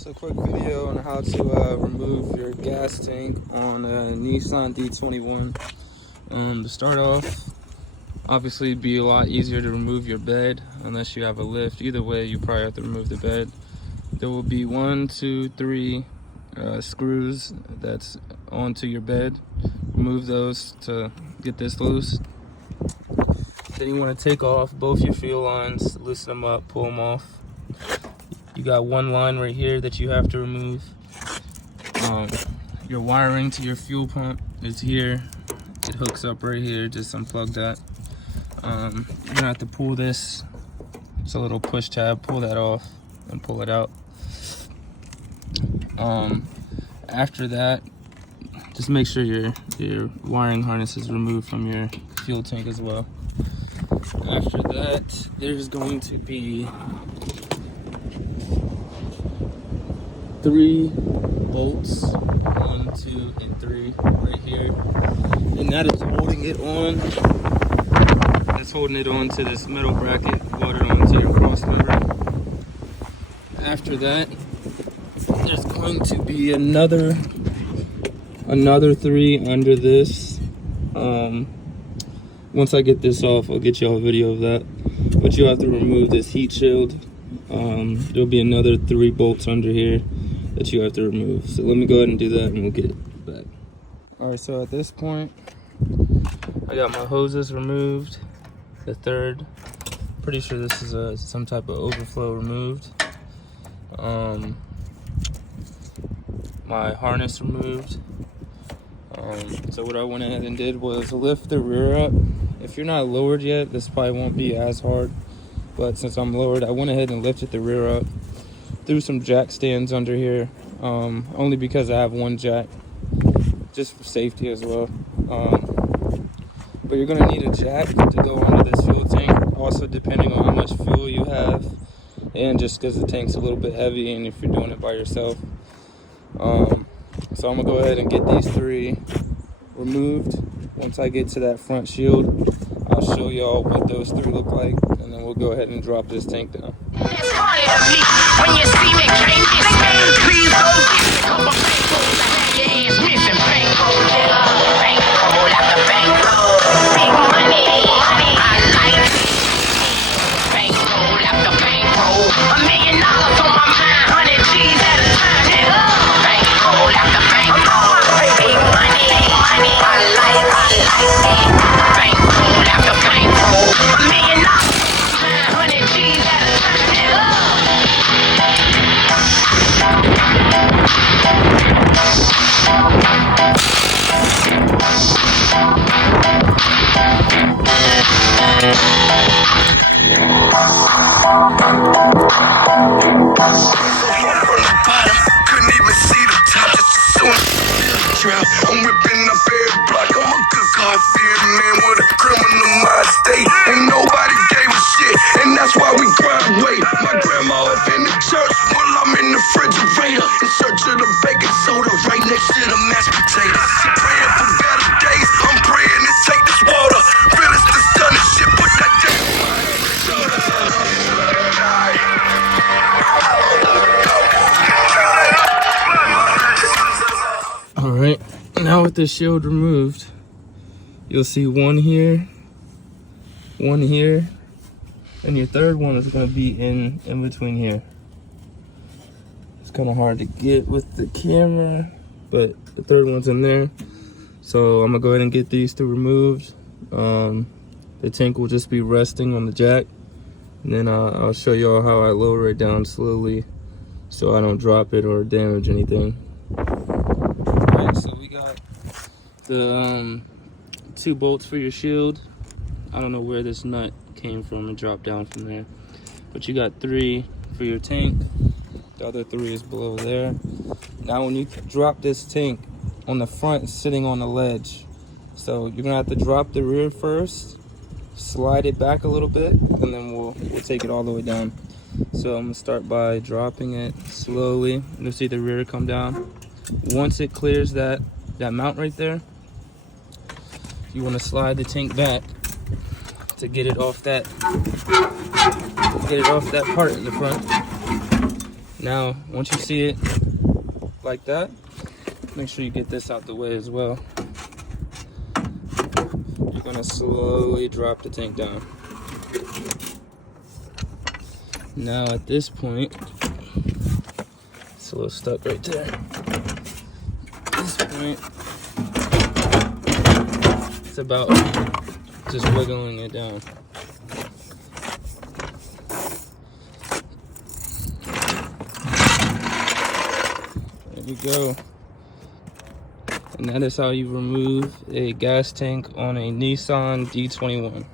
So quick video on how to remove your gas tank on a Nissan D21. To start off, obviously it'd be a lot easier to remove your bed unless you have a lift. Either way, you probably have to remove the bed. There will be 1, 2, 3 screws that's onto your bed. Remove those to get this loose. Then you want to take off both your fuel lines, loosen them up, pull them off. You got one line right here that you have to remove. Your wiring to your fuel pump is here. It hooks up right here, just unplug that. You're gonna have to pull this. It's a little push tab, pull that off and pull it out. After that, just make sure your wiring harness is removed from your fuel tank as well. After that, there's going to be 3 bolts, 1, 2, and 3 right here, and that is holding it on. That's holding it on to this metal bracket, welded onto your cross member. After that, there's going to be another 3 under this. Once I get this off, I'll get y'all a video of that. But you have to remove this heat shield. There'll be another 3 bolts under here that you have to remove. So let me go ahead and do that and we'll get it back. Alright, so at this point, I got my hoses removed. The third, pretty sure this is some type of overflow removed. My harness removed. So what I went ahead and did was lift the rear up. If you're not lowered yet, this probably won't be as hard. But since I'm lowered, I went ahead and lifted the rear up. Threw some jack stands under here, only because I have one jack, just for safety as well. But you're gonna need a jack to go under this fuel tank, also depending on how much fuel you have, and just because the tank's a little bit heavy and if you're doing it by yourself. So I'm gonna go ahead and get these 3 removed. Once I get to that front shield, I'll show y'all what those 3 look like, and then we'll go ahead and drop this tank down. When you see me change this game, please don't give me a couple bankroll. Yeah, it's missing bankroll. Bankroll after bankroll. Big money, I like it. Bankroll after bankroll. $1 million on my mind, 100 G's at a time. Bankroll after bankroll. Big money, I like it. Bankroll after bankroll. $1 million on my mind, 100 G's at a time. I'm whipping up every block. I'm a good God-fearing man with a criminal mind state. Ain't nobody gave a shit, and that's why we grind weight. My grandma up in the church while I'm in the refrigerator, in search of the baking soda right next to the mashed potatoes. She praying for better days. I'm praying to take this water. Realest the stunning shit. Put that dick in my head. Alright, now with the shield removed, you'll see 1 here, 1 here, and your third one is going to be in between here. It's kind of hard to get with the camera, but the third one's in there. So I'm going to go ahead and get these 2 removed. The tank will just be resting on the jack, and then I'll show y'all how I lower it down slowly so I don't drop it or damage anything. So we got the 2 bolts for your shield. I don't know where this nut came from and dropped down from there, but you got 3 for your tank. The other 3 is below there. Now when you drop this tank on the front, it's sitting on the ledge, so you're gonna have to drop the rear first, slide it back a little bit, and then we'll take it all the way down. So I'm gonna start by dropping it slowly. You'll see the rear come down. Once it clears that mount right there, you want to slide the tank back to get it off that part in the front. Now, once you see it like that, make sure you get this out the way as well. You're gonna slowly drop the tank down. Now at this point, it's a little stuck right there. At this point, it's about just wiggling it down. There we go. And that is how you remove a gas tank on a Nissan D21.